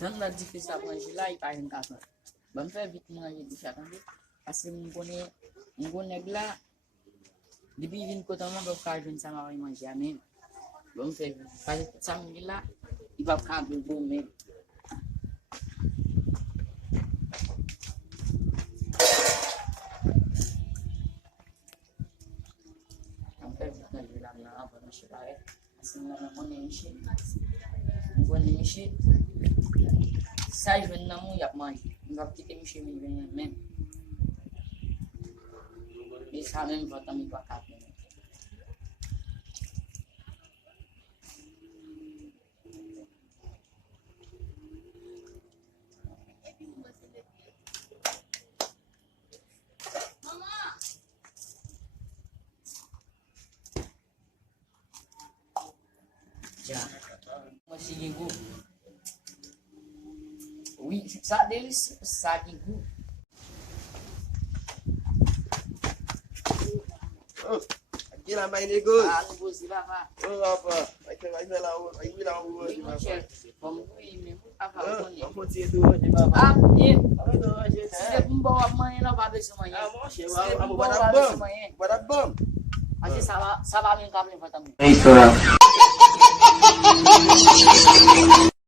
Dan la difícil a manger là, il pas une carte. Bon, faire vite manger du chat, parce que mon connaît là, depuis qu'il vient côté moi, il va faire ça m'a manger même. Bon, faire parce que ça là, il va prendre le bon même. On fait vite manger là, on va manger pareil. Parce que on est ici. On est ici. Ça, je vais nous y a manger. On va quitter monsieur même. Et ça même va t'amener pas capter. Ya, masih ginggu. Oui, ça délice, ça ginggu. Oh, aqui lá vai nego. Ah, não vou se lavar. Oh, apa? Vai lá o, vai lá o. Não quero. Vamos ir mesmo. Ah, Não pode ser do hoje, baba. ah, e Hoje, você não boa amanhã, não vai ver isso amanhã. Ah, moche, Você vamos não bora vai ver isso bom. amanhã. Bora bom. Mas você sabe me encaminhar também. Isso.